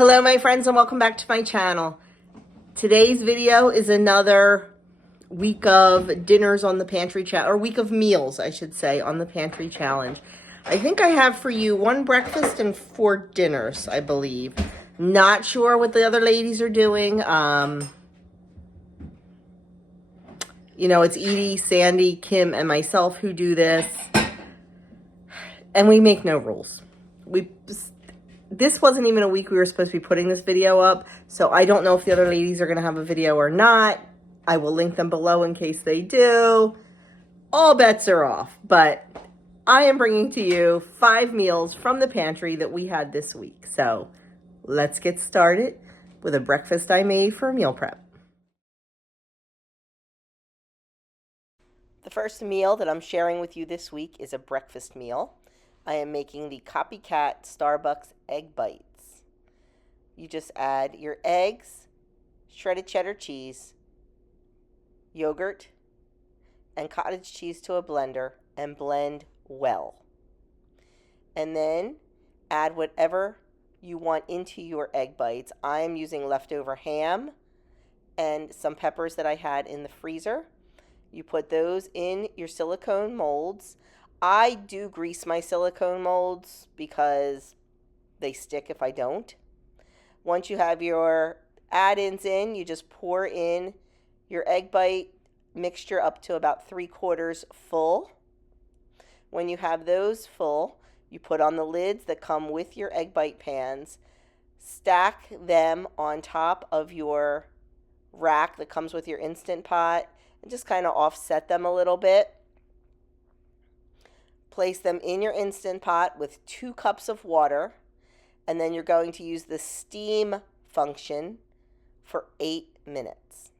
Hello my friends and welcome back to my channel. Today's video is another week of dinners on the pantry challenge, or week of meals I should say, on the pantry challenge. I think I have for you 1 breakfast and 4 dinners, I believe. Not sure what the other ladies are doing. You know, it's Edie, Sandy, Kim, and myself who do this. And we make no rules. This wasn't even a week we were supposed to be putting this video up, so I don't know if the other ladies are going to have a video or not. I will link them below in case they do. All bets are off, but I am bringing to you 5 meals from the pantry that we had this week. So let's get started with a breakfast I made for meal prep. The first meal that I'm sharing with you this week is a breakfast meal. I am making the Copycat Starbucks egg bites. You just add your eggs, shredded cheddar cheese, yogurt, and cottage cheese to a blender and blend well. And then add whatever you want into your egg bites. I am using leftover ham and some peppers that I had in the freezer. You put those in your silicone molds. I do grease my silicone molds because they stick if I don't. Once you have your add-ins in, you just pour in your egg bite mixture up to about 3/4 full. When you have those full, you put on the lids that come with your egg bite pans, stack them on top of your rack that comes with your Instant Pot, and just kind of offset them a little bit. Place them in your Instant Pot with 2 cups of water, and then you're going to use the steam function for 8 minutes.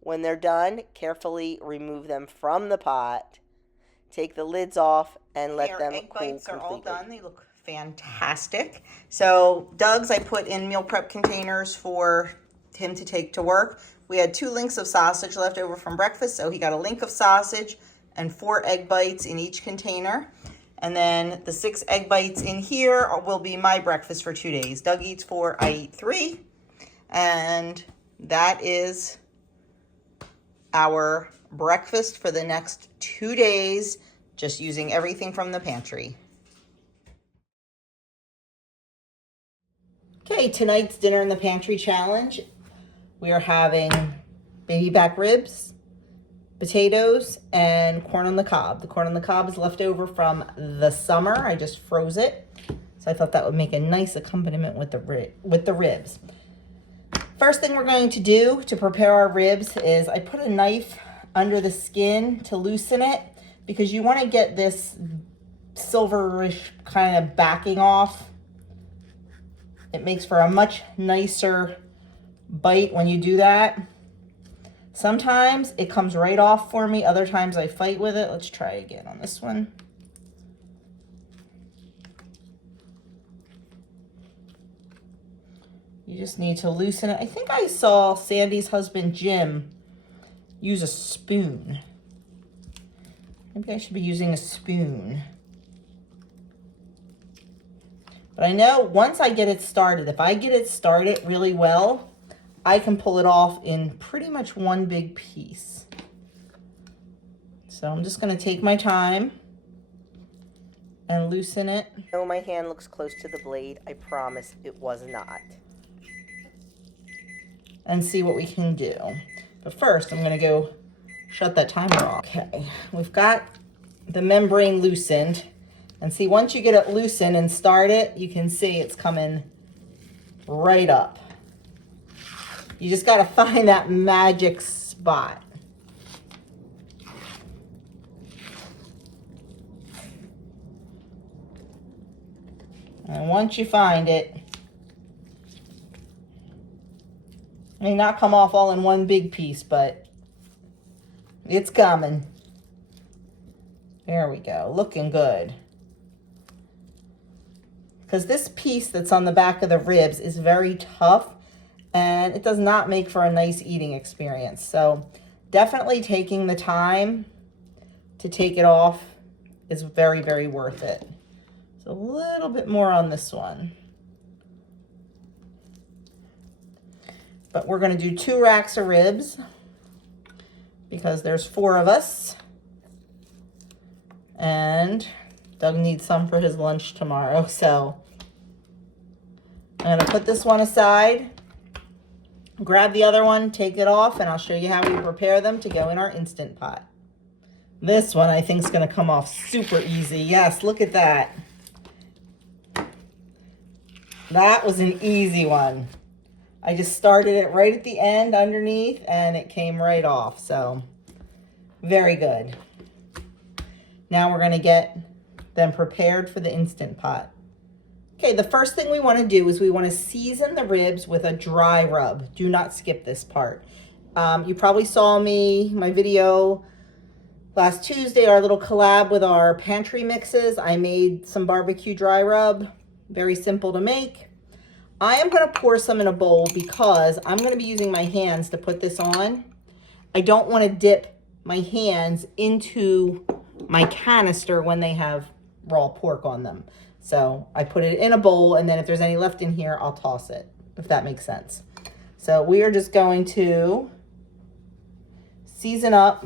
When they're done, carefully remove them from the pot, take the lids off, and let them cool completely. Our egg bites are all done. They look fantastic. So Doug's I put in meal prep containers for him to take to work. We had 2 links of sausage left over from breakfast, so he got a link of sausage and 4 egg bites in each container. And then the 6 egg bites in here will be my breakfast for 2 days. Doug eats 4, I eat 3. And that is our breakfast for the next 2 days, just using everything from the pantry. Okay, tonight's dinner in the pantry challenge. We are having baby back ribs, potatoes, and corn on the cob. The corn on the cob is left over from the summer. I just froze it. So I thought that would make a nice accompaniment with the ribs. First thing we're going to do to prepare our ribs is I put a knife under the skin to loosen it, because you want to get this silverish kind of backing off. It makes for a much nicer bite when you do that. Sometimes it comes right off for me. Other times I fight with it. Let's try again on this one. You just need to loosen it. I think I saw Sandy's husband, Jim, use a spoon. Maybe I should be using a spoon. But I know once I get it started, if I get it started really well, I can pull it off in pretty much one big piece. So I'm just going to take my time and loosen it. I know my hand looks close to the blade. I promise it was not. And see what we can do. But first, I'm going to go shut that timer off. Okay, we've got the membrane loosened. And see, once you get it loosened and start it, you can see it's coming right up. You just got to find that magic spot. And once you find it, it may not come off all in one big piece, but it's coming. There we go, looking good. Because this piece that's on the back of the ribs is very tough, and it does not make for a nice eating experience. So definitely taking the time to take it off is very, very worth it. So a little bit more on this one. But we're going to do 2 racks of ribs because there's 4 of us. And Doug needs some for his lunch tomorrow. So I'm going to put this one aside, grab the other one, take it off, and I'll show you how we prepare them to go in our Instant Pot. This one I think is going to come off super easy. Yes, look at that. That was an easy one. I just started it right at the end underneath and it came right off. So very good. Now we're going to get them prepared for the Instant Pot. Okay, the first thing we want to do is we want to season the ribs with a dry rub. Do not skip this part. You probably saw my video last Tuesday, our little collab with our pantry mixes. I made some barbecue dry rub. Very simple to make. I am going to pour some in a bowl because I'm going to be using my hands to put this on. I don't want to dip my hands into my canister when they have raw pork on them. So I put it in a bowl, and then if there's any left in here, I'll toss it, if that makes sense. So we are just going to season up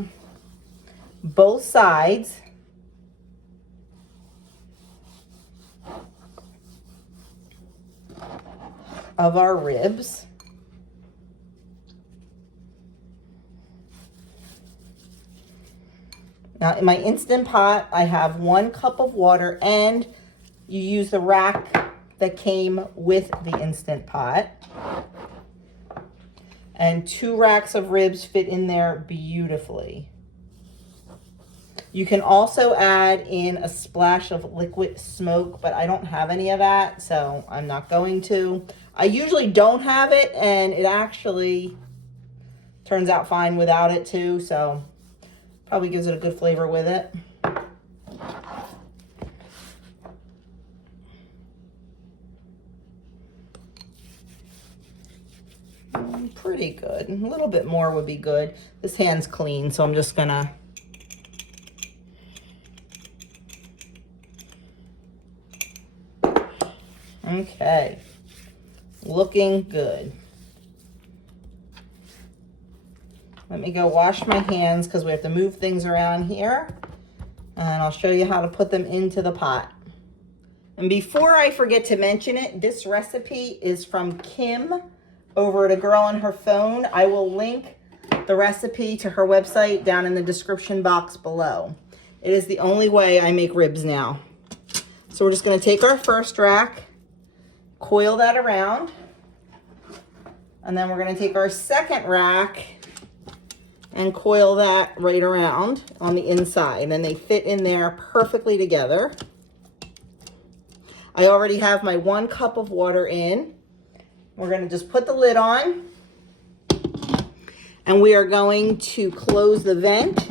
both sides. Of our ribs. Now in my Instant Pot, I have 1 cup of water, and you use the rack that came with the Instant Pot. And 2 racks of ribs fit in there beautifully. You can also add in a splash of liquid smoke, but I don't have any of that, so I'm not going to. I usually don't have it, and it actually turns out fine without it too, so probably gives it a good flavor with it. Pretty good. A little bit more would be good. This hand's clean, so I'm just gonna okay. Looking good. Let me go wash my hands because we have to move things around here. And I'll show you how to put them into the pot. And before I forget to mention it, this recipe is from Kim over at A Girl on Her Phone. I will link the recipe to her website down in the description box below. It is the only way I make ribs now. So we're just going to take our first rack, coil that around, and then we're going to take our second rack and coil that right around on the inside, and they fit in there perfectly together. I already have my 1 cup of water in. We're going to just put the lid on, and we are going to close the vent,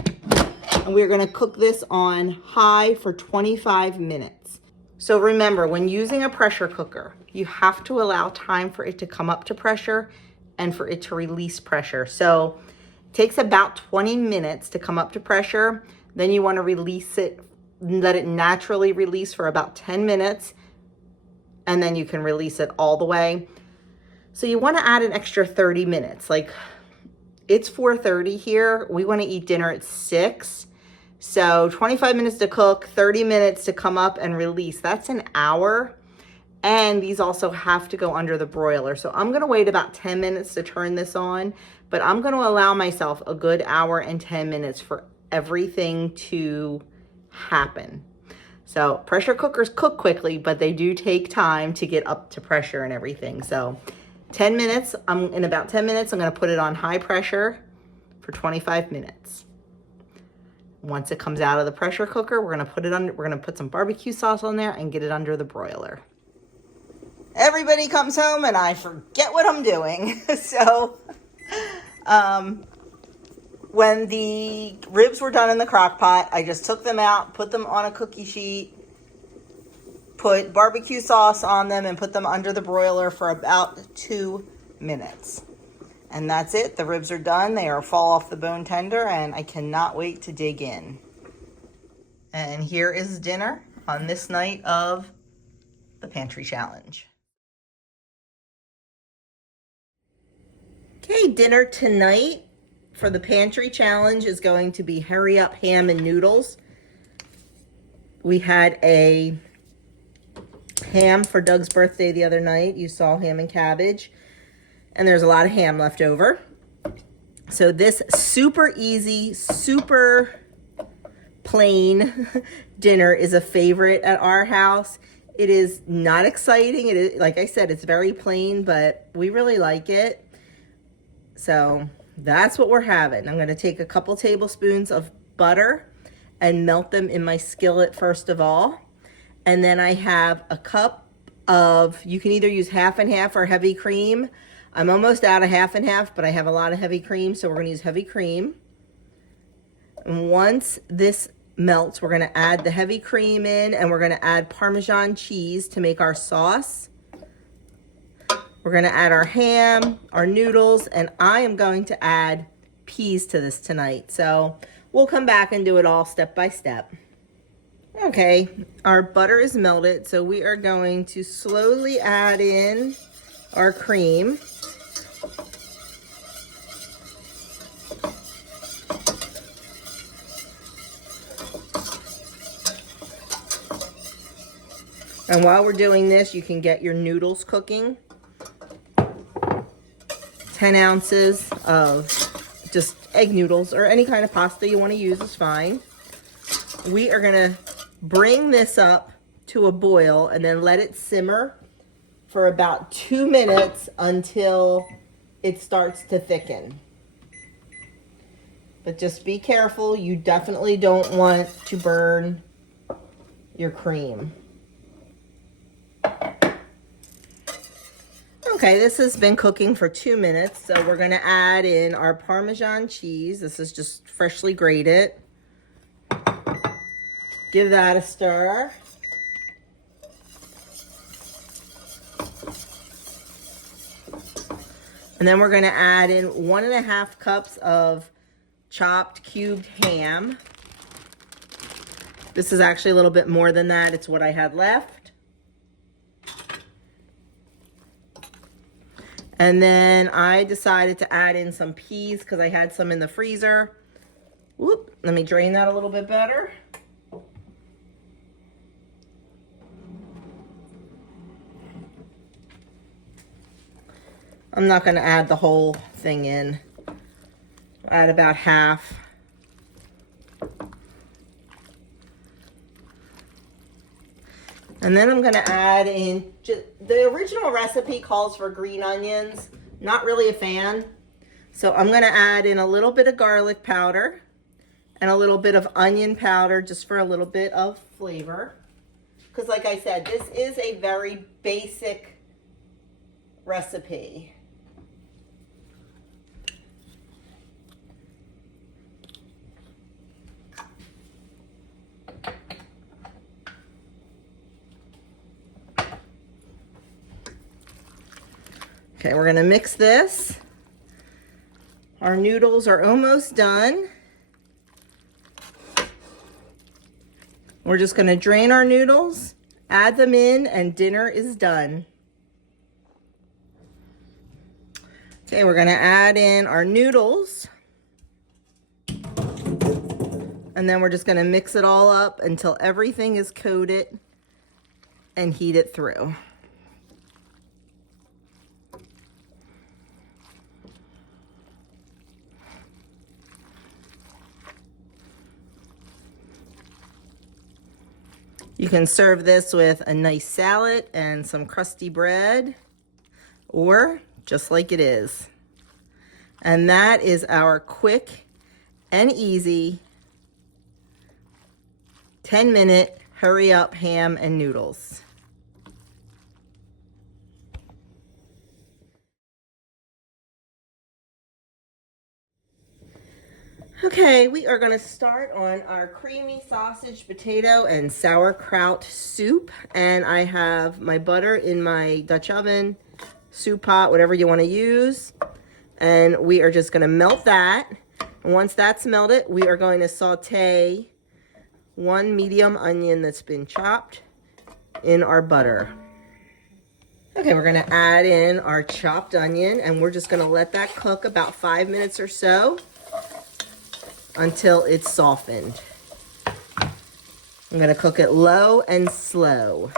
and we're going to cook this on high for 25 minutes. So remember, when using a pressure cooker, you have to allow time for it to come up to pressure and for it to release pressure. So it takes about 20 minutes to come up to pressure. Then you want to release it, let it naturally release for about 10 minutes, and then you can release it all the way. So you want to add an extra 30 minutes. Like, it's 4:30 here. We want to eat dinner at 6. So 25 minutes to cook, 30 minutes to come up and release. That's an hour. And these also have to go under the broiler. So I'm going to wait about 10 minutes to turn this on, but I'm going to allow myself a good hour and 10 minutes for everything to happen. So pressure cookers cook quickly, but they do take time to get up to pressure and everything. So 10 minutes, in about 10 minutes, I'm going to put it on high pressure for 25 minutes. Once it comes out of the pressure cooker, we're going to put it under, we're going to put some barbecue sauce on there and get it under the broiler. Everybody comes home and I forget what I'm doing. So, when the ribs were done in the crock pot, I just took them out, put them on a cookie sheet, put barbecue sauce on them, and put them under the broiler for about 2 minutes. And that's it. The ribs are done. They are fall off the bone tender, and I cannot wait to dig in. And here is dinner on this night of the Pantry Challenge. Okay, dinner tonight for the pantry challenge is going to be hurry up ham and noodles. We had a ham for Doug's birthday the other night. You saw ham and cabbage, and there's a lot of ham left over. So this super easy, super plain dinner is a favorite at our house. It is not exciting. It is, like I said, it's very plain, but we really like it. So that's what we're having. I'm going to take a couple tablespoons of butter and melt them in my skillet first of all. And then I have a cup of, you can either use half and half or heavy cream. I'm almost out of half and half, but I have a lot of heavy cream, so we're going to use heavy cream. And once this melts, we're going to add the heavy cream in, and we're going to add Parmesan cheese to make our sauce. We're going to add our ham, our noodles, and I am going to add peas to this tonight. So we'll come back and do it all step by step. Okay, our butter is melted, so we are going to slowly add in our cream. And while we're doing this, you can get your noodles cooking. 10 ounces of just egg noodles or any kind of pasta you want to use is fine. We are going to bring this up to a boil and then let it simmer for about 2 minutes until it starts to thicken. But just be careful. You definitely don't want to burn your cream. Okay, this has been cooking for 2 minutes, so we're going to add in our Parmesan cheese. This is just freshly grated. Give that a stir. And then we're going to add in 1.5 cups of chopped cubed ham. This is actually a little bit more than that. It's what I had left. And then I decided to add in some peas because I had some in the freezer. Whoop, let me drain that a little bit better. I'm not going to add the whole thing in. I'll add about half. And then I'm going to add in, the original recipe calls for green onions. Not really a fan. So I'm going to add in a little bit of garlic powder and a little bit of onion powder just for a little bit of flavor. Because like I said, this is a very basic recipe. Okay, we're going to mix this. Our noodles are almost done. We're just going to drain our noodles, add them in, and dinner is done. Okay, we're going to add in our noodles. And then we're just going to mix it all up until everything is coated and heat it through. You can serve this with a nice salad and some crusty bread, or just like it is. And that is our quick and easy 10-minute hurry up ham and noodles. Okay, we are going to start on our creamy sausage, potato, and sauerkraut soup. And I have my butter in my Dutch oven, soup pot, whatever you want to use. And we are just going to melt that. And once that's melted, we are going to saute 1 medium onion that's been chopped in our butter. Okay, we're gonna add in our chopped onion and we're just gonna let that cook about 5 minutes or so until it's softened. I'm gonna cook it low and slow.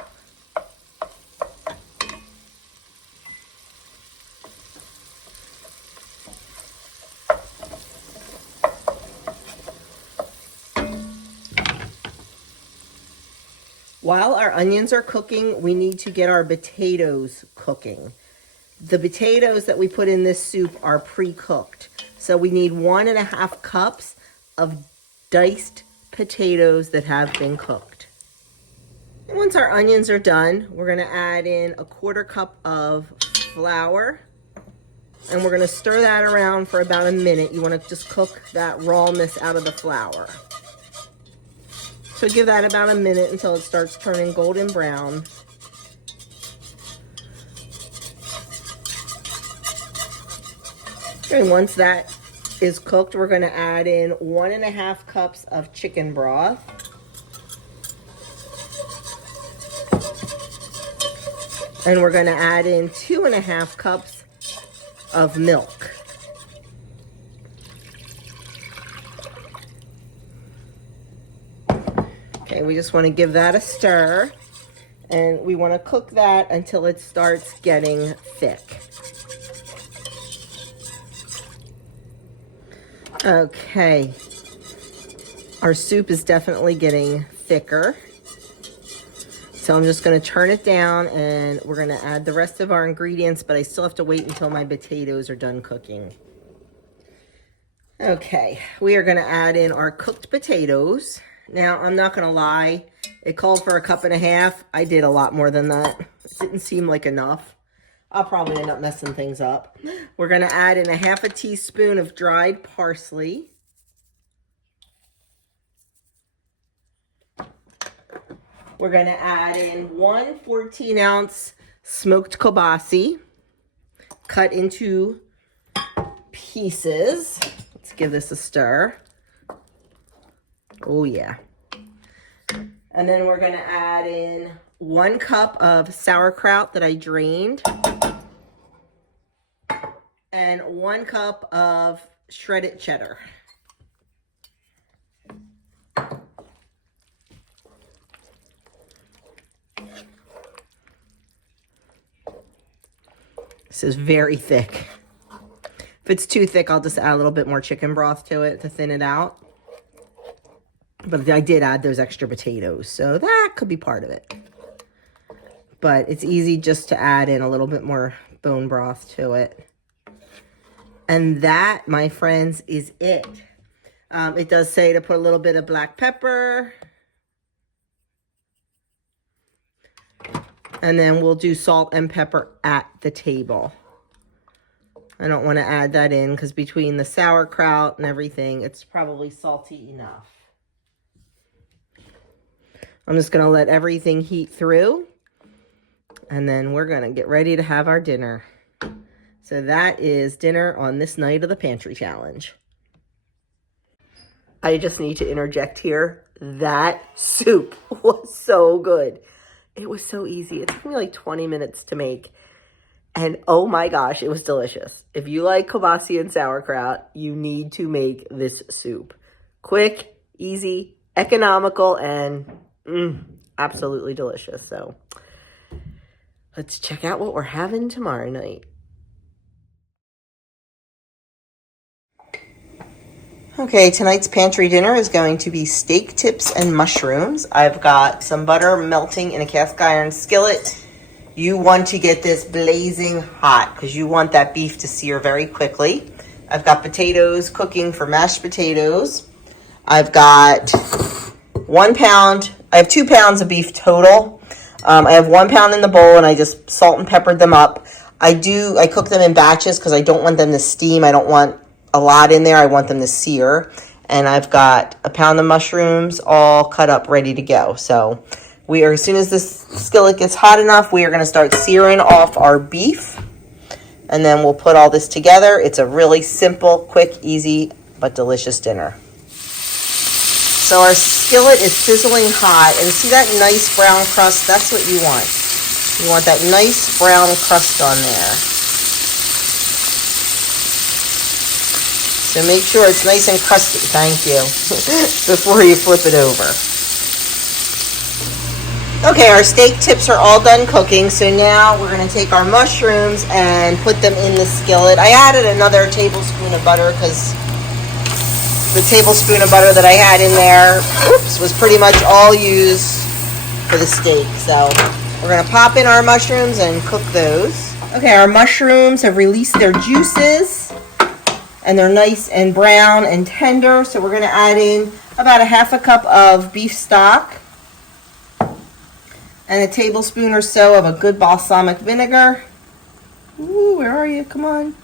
While our onions are cooking, we need to get our potatoes cooking. The potatoes that we put in this soup are pre-cooked. So we need 1.5 cups of diced potatoes that have been cooked. And once our onions are done, we're gonna add in 1/4 cup of flour. And we're gonna stir that around for about a minute. You wanna just cook that rawness out of the flour. So give that about a minute until it starts turning golden brown. And once that is cooked, we're gonna add in 1.5 cups of chicken broth. And we're gonna add in 2.5 cups of milk. Okay, we just want to give that a stir, and we want to cook that until it starts getting thick. Okay, our soup is definitely getting thicker. So I'm just going to turn it down and we're going to add the rest of our ingredients, but I still have to wait until my potatoes are done cooking. Okay, we are going to add in our cooked potatoes. Now, I'm not going to lie, it called for 1.5 cups. I did a lot more than that. It didn't seem like enough. I'll probably end up messing things up. We're going to add in 1/2 teaspoon of dried parsley. We're going to add in 1 14-ounce smoked kielbasa, cut into pieces. Let's give this a stir. Oh yeah. And then we're going to add in 1 cup of sauerkraut that I drained and 1 cup of shredded cheddar. This is very thick. If it's too thick, I'll just add a little bit more chicken broth to it to thin it out. But I did add those extra potatoes, so that could be part of it. But it's easy just to add in a little bit more bone broth to it. And that, my friends, is it. It does say to put a little bit of black pepper. And then we'll do salt and pepper at the table. I don't want to add that in because between the sauerkraut and everything, it's probably salty enough. I'm just going to let everything heat through. And then we're going to get ready to have our dinner. So that is dinner on this night of the Pantry Challenge. I just need to interject here. That soup was so good. It was so easy. It took me like 20 minutes to make. And oh my gosh, it was delicious. If you like kielbasa and sauerkraut, you need to make this soup. Quick, easy, economical, and absolutely delicious. So let's check out what we're having tomorrow night. Okay, tonight's pantry dinner is going to be steak tips and mushrooms. I've got some butter melting in a cast iron skillet. You want to get this blazing hot because you want that beef to sear very quickly. I've got potatoes cooking for mashed potatoes. I've got 1 pound. I have 2 pounds of beef total. I have 1 pound in the bowl and I just salt and peppered them up. I cook them in batches because I don't want them to steam. I don't want a lot in there. I want them to sear. And I've got 1 pound of mushrooms all cut up ready to go. So as soon as this skillet gets hot enough, we are going to start searing off our beef. And then we'll put all this together. It's a really simple, quick, easy, but delicious dinner. So our skillet is sizzling hot. And see that nice brown crust? That's what you want. You want that nice brown crust on there. So make sure it's nice and crusty, thank you, before you flip it over. Okay, our steak tips are all done cooking, so now we're going to take our mushrooms and put them in the skillet. I added another tablespoon of butter because the tablespoon of butter that I had in there, was pretty much all used for the steak. So we're going to pop in our mushrooms and cook those. Okay, our mushrooms have released their juices, and they're nice and brown and tender, so we're going to add in about a half a cup of beef stock, and a tablespoon or so of a good balsamic vinegar. Ooh, where are you? Come on.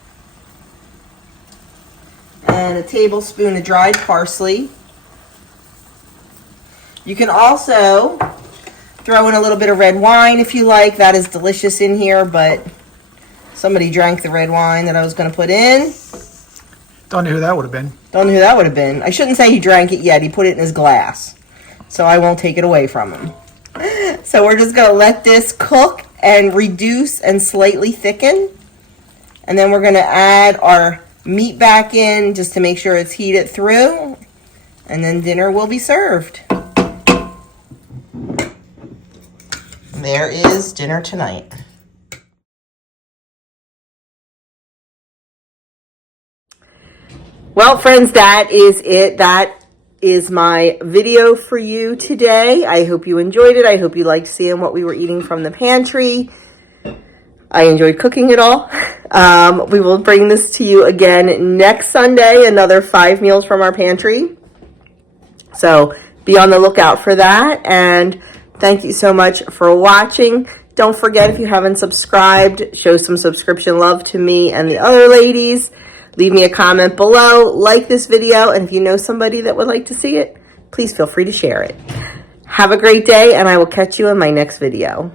And a tablespoon of dried parsley. You can also throw in a little bit of red wine if you like. That is delicious in here, but somebody drank the red wine that I was going to put in. Don't know who that would have been. Don't know who that would have been. I shouldn't say he drank it yet. He put it in his glass, so I won't take it away from him. So we're just going to let this cook and reduce and slightly thicken. And then we're going to add our meat back in just to make sure it's heated through. And then dinner will be served. There is dinner tonight. Well, friends, that is it. That is my video for you today. I hope you enjoyed it. I hope you liked seeing what we were eating from the pantry. I enjoyed cooking it all. We will bring this to you again next Sunday, another 5 meals from our pantry. So be on the lookout for that. And thank you so much for watching. Don't forget, if you haven't subscribed, show some subscription love to me and the other ladies. Leave me a comment below, like this video, and if you know somebody that would like to see it, please feel free to share it. Have a great day, and I will catch you in my next video.